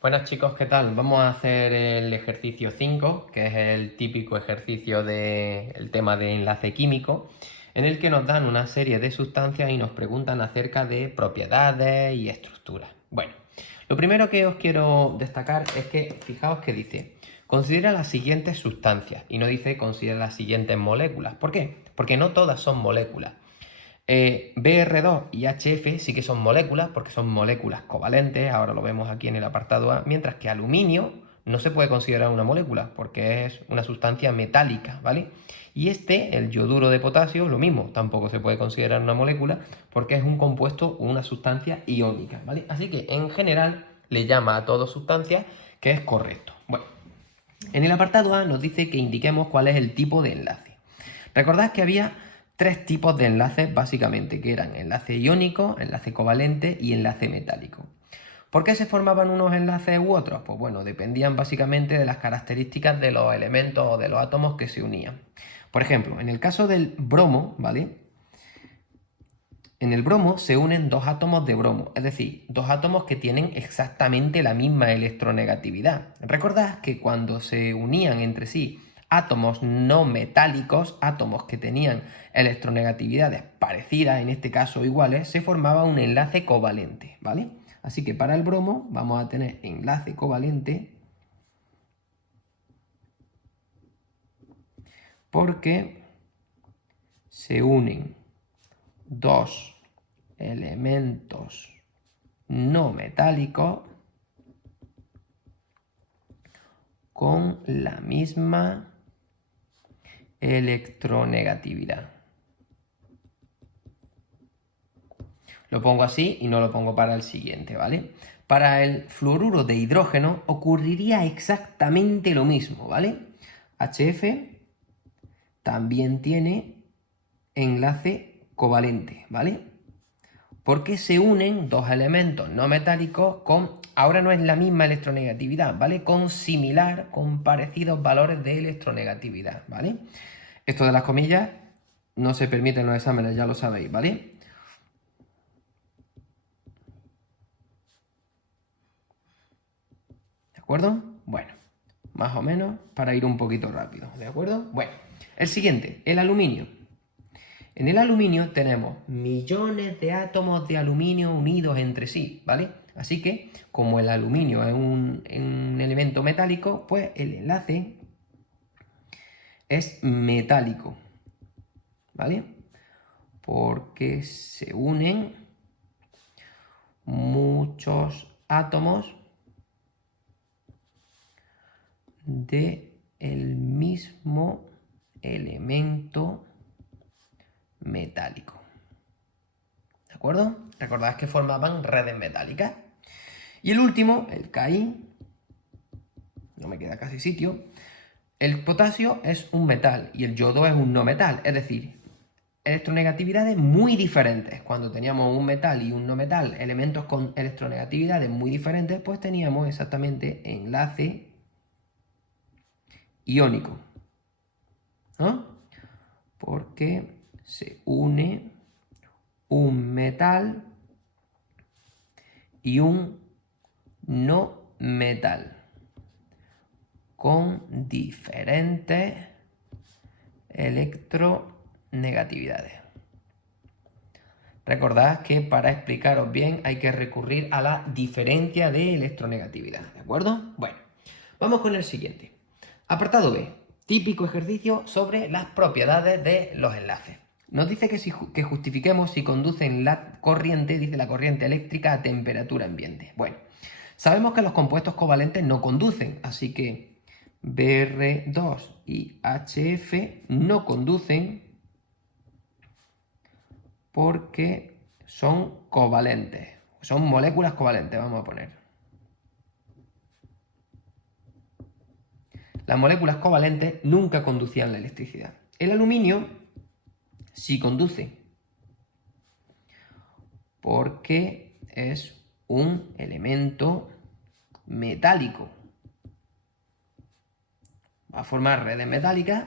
Buenas chicos, ¿qué tal? Vamos a hacer el ejercicio 5, que es el típico ejercicio del tema de enlace químico, en el que nos dan una serie de sustancias y nos preguntan acerca de propiedades y estructuras. Bueno, lo primero que os quiero destacar es que, fijaos que dice, considera las siguientes sustancias, y no dice considera las siguientes moléculas. ¿Por qué? Porque no todas son moléculas. BR2 y HF sí que son moléculas, porque son moléculas covalentes, ahora lo vemos aquí en el apartado A, mientras que aluminio no se puede considerar una molécula, porque es una sustancia metálica, ¿vale? Y el yoduro de potasio, lo mismo, tampoco se puede considerar una molécula, porque es un compuesto o una sustancia iónica, ¿vale? Así que en general le llama a todo sustancia, que es correcto. Bueno, en el apartado A nos dice que indiquemos cuál es el tipo de enlace. Recordad que había tres tipos de enlaces básicamente, que eran enlace iónico, enlace covalente y enlace metálico. ¿Por qué se formaban unos enlaces u otros? Pues bueno, dependían básicamente de las características de los elementos o de los átomos que se unían. Por ejemplo, en el caso del bromo, ¿vale? En el bromo se unen dos átomos de bromo, es decir, dos átomos que tienen exactamente la misma electronegatividad. Recordad que cuando se unían entre sí átomos no metálicos, átomos que tenían electronegatividades parecidas, en este caso iguales, se formaba un enlace covalente, ¿vale? Así que para el bromo vamos a tener enlace covalente porque se unen dos elementos no metálicos con la misma electronegatividad. Lo pongo así y no lo pongo para el siguiente, ¿vale? Para el fluoruro de hidrógeno ocurriría exactamente lo mismo, ¿vale? HF también tiene enlace covalente, ¿vale? Porque se unen dos elementos no metálicos ahora no es la misma electronegatividad, ¿vale? Con parecidos valores de electronegatividad, ¿vale? Esto de las comillas no se permite en los exámenes, ya lo sabéis, ¿vale? ¿De acuerdo? Bueno, más o menos para ir un poquito rápido, ¿de acuerdo? Bueno, el siguiente, el aluminio. En el aluminio tenemos millones de átomos de aluminio unidos entre sí, ¿vale? Así que, como el aluminio es un elemento metálico, pues el enlace es metálico, ¿vale? Porque se unen muchos átomos de el mismo elemento metálico. ¿De acuerdo? Recordad que formaban redes metálicas. Y el último, el Ki, no me queda casi sitio. El potasio es un metal y el yodo es un no metal, es decir, electronegatividades muy diferentes. Cuando teníamos un metal y un no metal, elementos con electronegatividades muy diferentes, pues teníamos exactamente enlace iónico, ¿no? Porque se une un metal y un no metal con diferentes electronegatividades. Recordad que para explicaros bien hay que recurrir a la diferencia de electronegatividad, ¿de acuerdo? Bueno, vamos con el siguiente. Apartado B, típico ejercicio sobre las propiedades de los enlaces. Nos dice que justifiquemos si conducen la corriente, dice la corriente eléctrica a temperatura ambiente. Bueno, sabemos que los compuestos covalentes no conducen, así que Br2 y HF no conducen porque son covalentes. Son moléculas covalentes, vamos a poner. Las moléculas covalentes nunca conducían la electricidad. El aluminio sí conduce, porque es un elemento metálico. Va a formar redes metálicas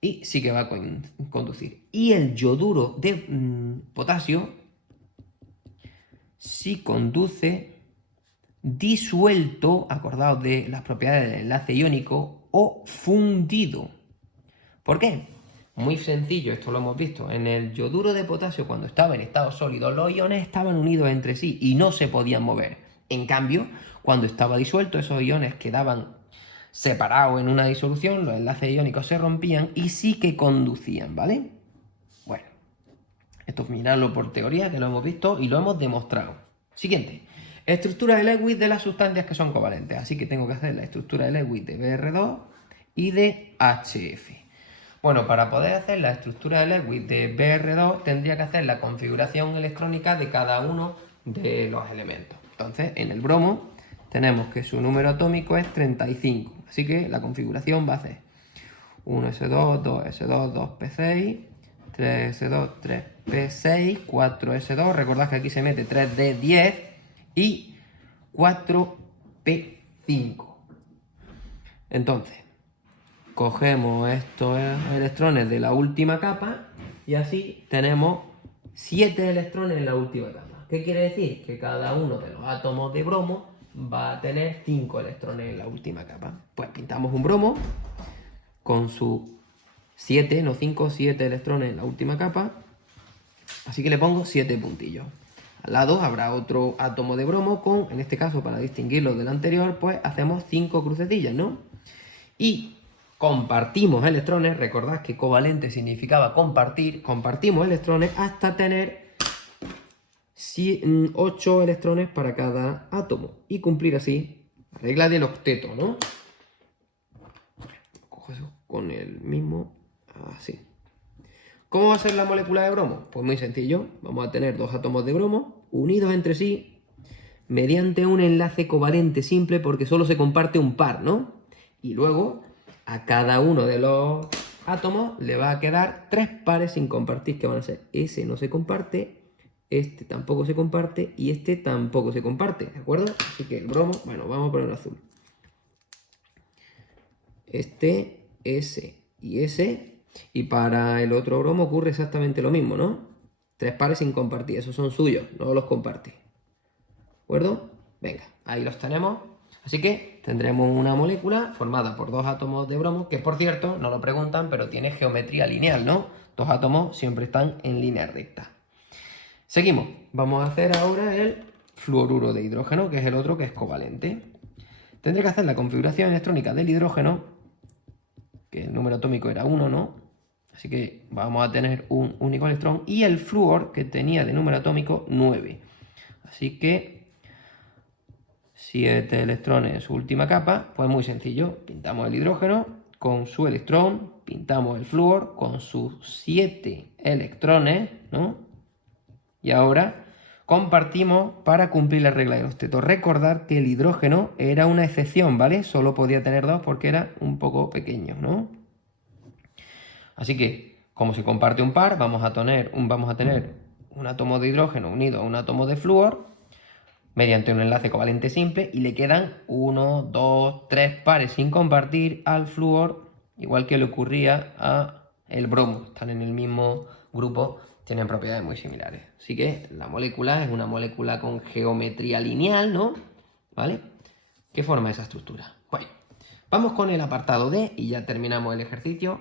y sí que va a conducir. Y el yoduro de potasio sí conduce disuelto, acordaos de las propiedades del enlace iónico, o fundido. ¿Por qué? Muy sencillo, esto lo hemos visto. En el yoduro de potasio, cuando estaba en estado sólido, los iones estaban unidos entre sí y no se podían mover. En cambio, cuando estaba disuelto, esos iones quedaban separados en una disolución, los enlaces iónicos se rompían y sí que conducían, ¿vale? Bueno, esto miradlo por teoría, que lo hemos visto y lo hemos demostrado. Siguiente. Estructura de Lewis de las sustancias que son covalentes. Así que tengo que hacer la estructura de Lewis de Br2 y de HF. Bueno, para poder hacer la estructura de Lewis de Br2 tendría que hacer la configuración electrónica de cada uno de los elementos. Entonces, en el bromo tenemos que su número atómico es 35. Así que la configuración va a ser 1s2, 2s2, 2p6, 3s2, 3p6, 4s2. Recordad que aquí se mete 3d10 y 4p5. Entonces, cogemos estos electrones de la última capa y así tenemos 7 electrones en la última capa. ¿Qué quiere decir? Que cada uno de los átomos de bromo va a tener 5 electrones en la última capa. Pues pintamos un bromo con sus 7, no 5, 7 electrones en la última capa. Así que le pongo 7 puntillos. Al lado habrá otro átomo de bromo con, en este caso para distinguirlo del anterior, pues hacemos 5 crucecillas, ¿no? Y compartimos electrones, recordad que covalente significaba compartir, compartimos electrones hasta tener 8 electrones para cada átomo y cumplir así la regla del octeto, ¿no? Cojo eso con el mismo, así. ¿Cómo va a ser la molécula de bromo? Pues muy sencillo, vamos a tener dos átomos de bromo unidos entre sí mediante un enlace covalente simple porque solo se comparte un par, ¿no? Y luego a cada uno de los átomos le va a quedar 3 pares sin compartir, que van a ser ese no se comparte, este tampoco se comparte y este tampoco se comparte, ¿de acuerdo? Así que el bromo, bueno, vamos a poner azul. Este, ese y ese. Y para el otro bromo ocurre exactamente lo mismo, ¿no? 3 pares sin compartir, esos son suyos, no los comparte. ¿De acuerdo? Venga, ahí los tenemos. Así que tendremos una molécula formada por 2 átomos de bromo, que por cierto, no lo preguntan, pero tiene geometría lineal, ¿no? 2 átomos siempre están en línea recta. Seguimos. Vamos a hacer ahora el fluoruro de hidrógeno, que es el otro que es covalente. Tendré que hacer la configuración electrónica del hidrógeno, que el número atómico era 1, ¿no? Así que vamos a tener un único electrón. Y el flúor, que tenía de número atómico 9. Así que 7 electrones en su última capa, pues muy sencillo. Pintamos el hidrógeno con su electrón, pintamos el flúor con sus 7 electrones, ¿no? Y ahora compartimos para cumplir la regla del octeto. Recordar que el hidrógeno era una excepción, ¿vale? Solo podía tener 2 porque era un poco pequeño, ¿no? Así que, como se comparte un par, vamos a tener un átomo de hidrógeno unido a un átomo de flúor mediante un enlace covalente simple y le quedan 1, 2, 3 pares sin compartir al flúor, igual que le ocurría a el bromo. Están en el mismo grupo, tienen propiedades muy similares. Así que la molécula es una molécula con geometría lineal, ¿no? ¿Vale? ¿Qué forma esa estructura? Bueno, vamos con el apartado D y ya terminamos el ejercicio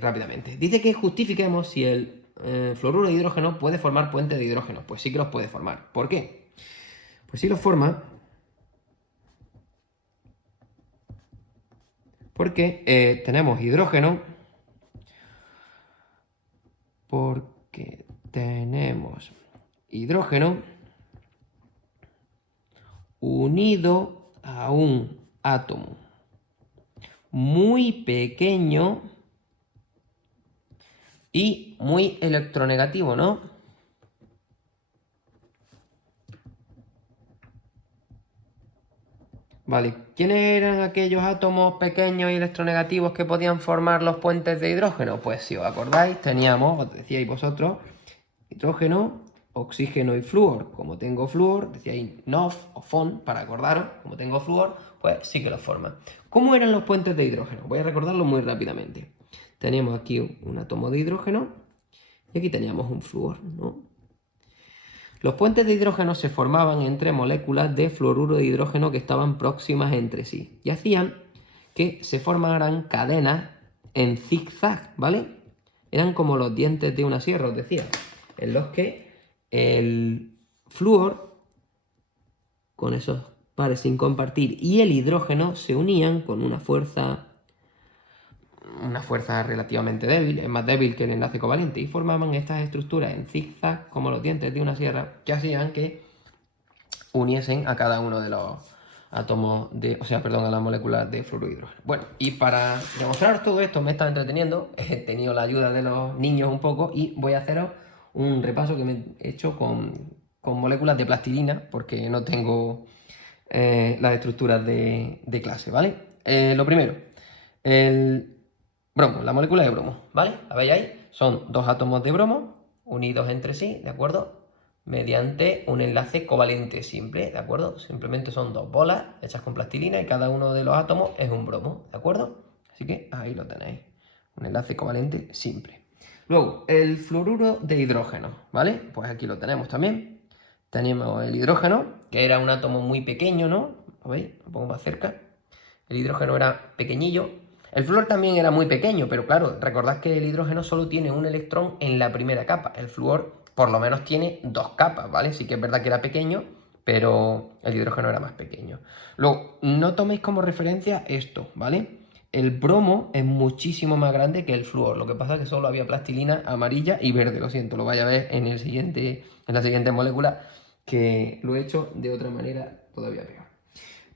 rápidamente. Dice que justifiquemos si el fluoruro de hidrógeno puede formar puentes de hidrógeno. Pues sí que los puede formar. ¿Por qué? Pues sí los forma porque tenemos hidrógeno, unido a un átomo muy pequeño y muy electronegativo, ¿no? Vale, ¿quiénes eran aquellos átomos pequeños y electronegativos que podían formar los puentes de hidrógeno? Pues si os acordáis, teníamos, os decíais vosotros, hidrógeno, oxígeno y flúor. Como tengo flúor, decíais NOF o FON, para acordaros, como tengo flúor, pues sí que los forman. ¿Cómo eran los puentes de hidrógeno? Voy a recordarlo muy rápidamente. Teníamos aquí un átomo de hidrógeno y aquí teníamos un flúor, ¿no? Los puentes de hidrógeno se formaban entre moléculas de fluoruro de hidrógeno que estaban próximas entre sí y hacían que se formaran cadenas en zigzag, ¿vale? Eran como los dientes de una sierra, os decía, en los que el flúor, con esos pares sin compartir, y el hidrógeno se unían con una fuerza relativamente débil, es más débil que el enlace covalente, y formaban estas estructuras en zigzag, como los dientes de una sierra, que hacían que uniesen a cada uno de los átomos a las moléculas de fluoruro de hidrógeno. Bueno, y para demostraros todo esto me he estado entreteniendo, he tenido la ayuda de los niños un poco y voy a haceros un repaso que me he hecho con moléculas de plastilina, porque no tengo las estructuras de clase, ¿vale? Lo primero, el bromo, la molécula de bromo, ¿vale? ¿La veis ahí? Son dos átomos de bromo unidos entre sí, ¿de acuerdo? Mediante un enlace covalente simple, ¿de acuerdo? Simplemente son dos bolas hechas con plastilina y cada uno de los átomos es un bromo, ¿de acuerdo? Así que ahí lo tenéis, un enlace covalente simple. Luego, el fluoruro de hidrógeno, ¿vale? Pues aquí lo tenemos también. Tenemos el hidrógeno, que era un átomo muy pequeño, ¿no? ¿Lo veis? Lo pongo más cerca. El hidrógeno era pequeñillo. El flúor también era muy pequeño, pero claro, recordad que el hidrógeno solo tiene un electrón en la primera capa. El flúor por lo menos tiene dos capas, ¿vale? Sí que es verdad que era pequeño, pero el hidrógeno era más pequeño. Luego, no toméis como referencia esto, ¿vale? El bromo es muchísimo más grande que el flúor. Lo que pasa es que solo había plastilina amarilla y verde, lo siento, lo vais a ver en la siguiente molécula, que lo he hecho de otra manera todavía peor.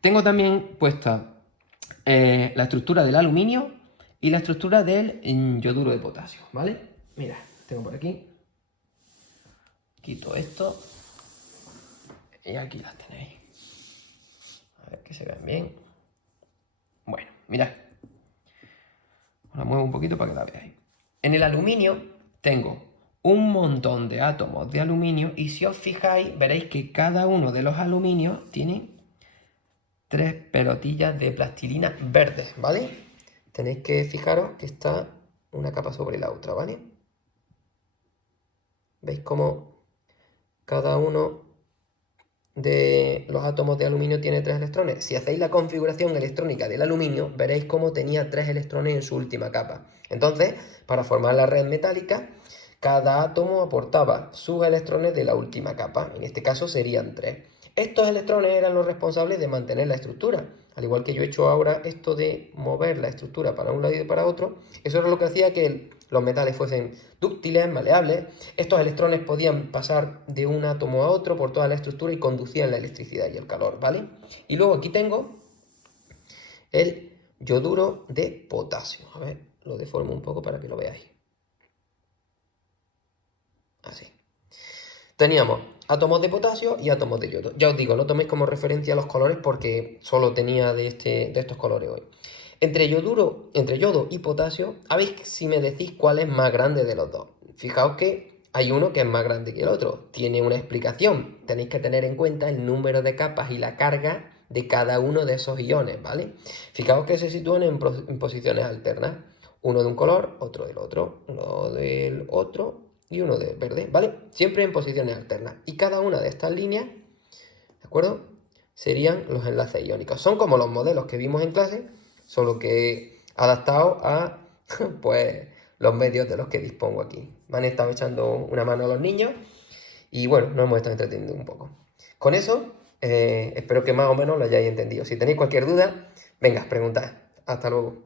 Tengo también puesta la estructura del aluminio y la estructura del yoduro de potasio, ¿vale? Mira, tengo por aquí. Quito esto. Y aquí las tenéis. A ver que se vean bien. Bueno, mirad. Os la muevo un poquito para que la veáis. En el aluminio tengo un montón de átomos de aluminio y si os fijáis veréis que cada uno de los aluminios tiene 3 pelotillas de plastilina verdes, ¿vale? Tenéis que fijaros que está una capa sobre la otra, ¿vale? ¿Veis cómo cada uno de los átomos de aluminio tiene 3 electrones? Si hacéis la configuración electrónica del aluminio, veréis cómo tenía 3 electrones en su última capa. Entonces, para formar la red metálica, cada átomo aportaba sus electrones de la última capa. En este caso serían 3. Estos electrones eran los responsables de mantener la estructura. Al igual que yo he hecho ahora esto de mover la estructura para un lado y para otro, eso era lo que hacía que los metales fuesen dúctiles, maleables. Estos electrones podían pasar de un átomo a otro por toda la estructura y conducían la electricidad y el calor, ¿vale? Y luego aquí tengo el yoduro de potasio. A ver, lo deformo un poco para que lo veáis. Así. Teníamos átomos de potasio y átomos de yodo. Ya os digo, no toméis como referencia los colores porque solo tenía de estos colores hoy. Entre yodo y potasio, a ver si me decís cuál es más grande de los dos. Fijaos que hay uno que es más grande que el otro. Tiene una explicación. Tenéis que tener en cuenta el número de capas y la carga de cada uno de esos iones, ¿vale? Fijaos que se sitúan en posiciones alternas. Uno de un color, otro del otro, uno del otro y uno de verde, ¿vale? Siempre en posiciones alternas. Y cada una de estas líneas, ¿de acuerdo? Serían los enlaces iónicos. Son como los modelos que vimos en clase, solo que adaptados a, pues, los medios de los que dispongo aquí. Me han estado echando una mano a los niños y, bueno, nos hemos estado entreteniendo un poco. Con eso, espero que más o menos lo hayáis entendido. Si tenéis cualquier duda, venga, preguntad. Hasta luego.